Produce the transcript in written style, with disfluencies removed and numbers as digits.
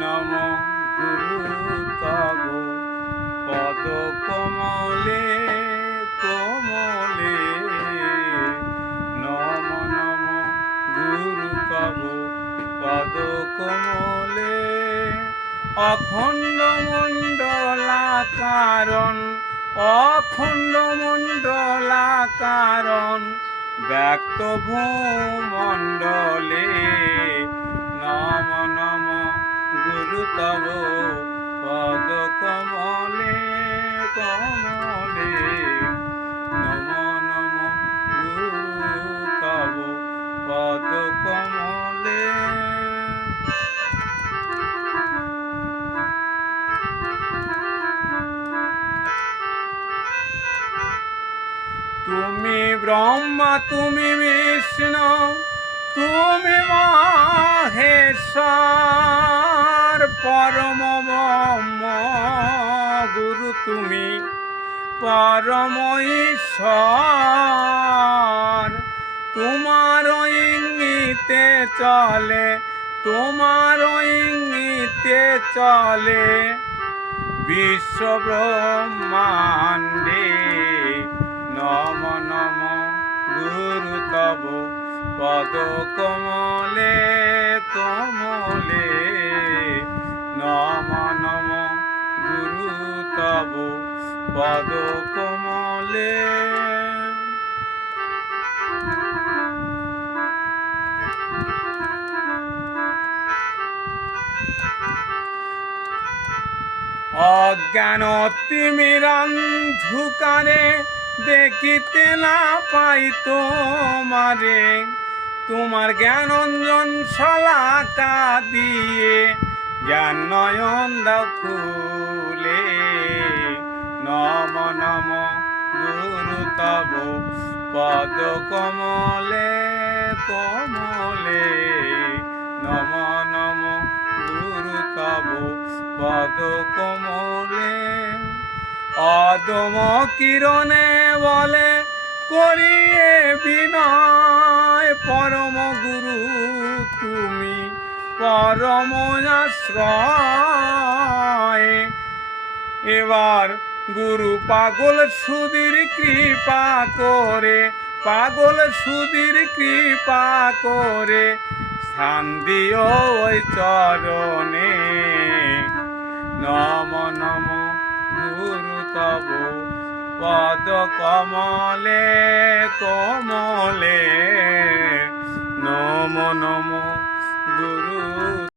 নম গুরু তব পদ কমলে কমলে নম নম গুরু তব পদ কমলে অখণ্ড মণ্ডলাকারণ অখণ্ড মণ্ডলাকারণ ব্যক্ত ভূমণ্ডলে নম নম গুরু তব পদ কমলে কমলে নম নম গুরু তব পদ কমলে। তুমি ব্রহ্মা তুমি বিষ্ণু তুমি মহেশ্বর পরম ব্রহ্ম গুরু তুমি পরম ঈশ্বর তোমার ইঙ্গিতে চলে তোমার ইঙ্গিতে চলে বিশ্ব ব্রহ্মাণ্ডে নম নম গুরু তব পদ কমলে কমলে নম নম গুরু তব পদ কমলে। অজ্ঞান তিমিরান্ধকারে দেখিতে না পাই তোমারে তোমার জ্ঞানঞ্জন শলাকা দিয়ে জ্ঞান নয়ন দাও খুলে নম নম গুরু তব পদ কমলে কমলে নম নম গুরু তব পদ কমলে। অদম কিরণে বলে করিয়ে বিনয় পরম গুরু তুমি পরম আশ্রয় এবার গুরু পাগল সুধীর কৃপা করে পাগল সুধীর কৃপা করে স্থান দিও ওই চরণে নম নম গুরু তব পদ কমলে কমলে নম নম গুরু।